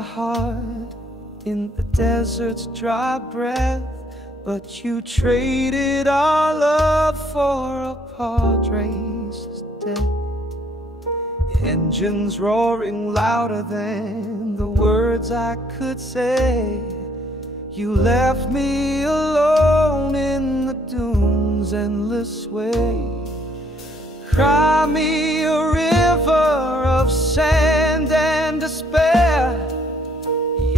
my heart in the desert's dry breath, but you traded our love for a pod race's death. Engines roaring louder than the words I could say. You left me alone in the dunes' endless way. Cry me a river of sand and despair.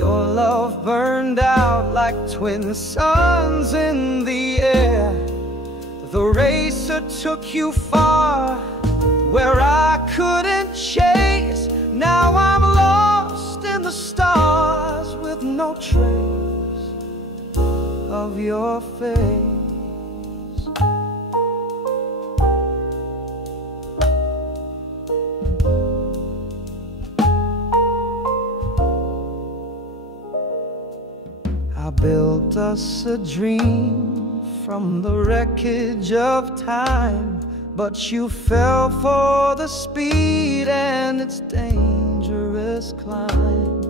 Your love burned out like twin suns in the air. The racer took you far where I couldn't chase. Now I'm lost in the stars with no trace of your face. I built us a dream from the wreckage of time, but you fell for the speed and its dangerous climb.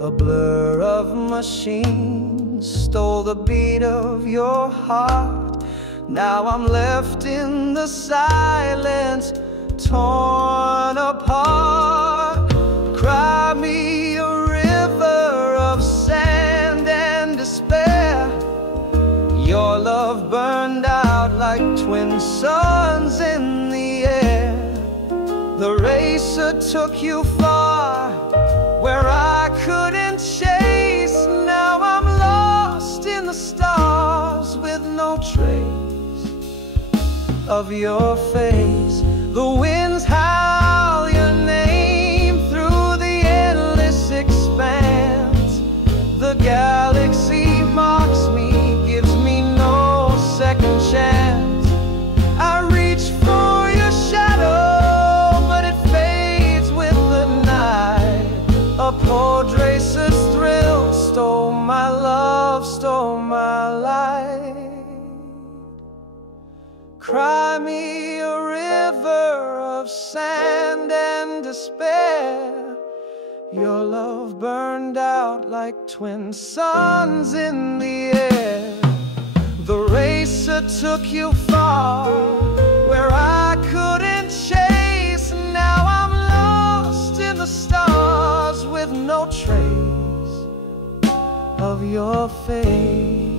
A blur of machines stole the beat of your heart. Now I'm left in the silence, torn apart. Cry me a river of sand and despair. Your love burned out like twin suns in the air. The racer took you far where I couldn't chase. Now I'm lost in the stars with no trace of your face. The winds howl your name through the endless expanse. The galaxy mocks me, gives me no second chance. I reach for your shadow, but it fades with the night. A pod racer's thrill stole my love, stole my light. Cry me a river of sand and despair. Your love burned out like twin suns in the air. The racer took you far where I couldn't chase. Now I'm lost in the stars with no trace of your face.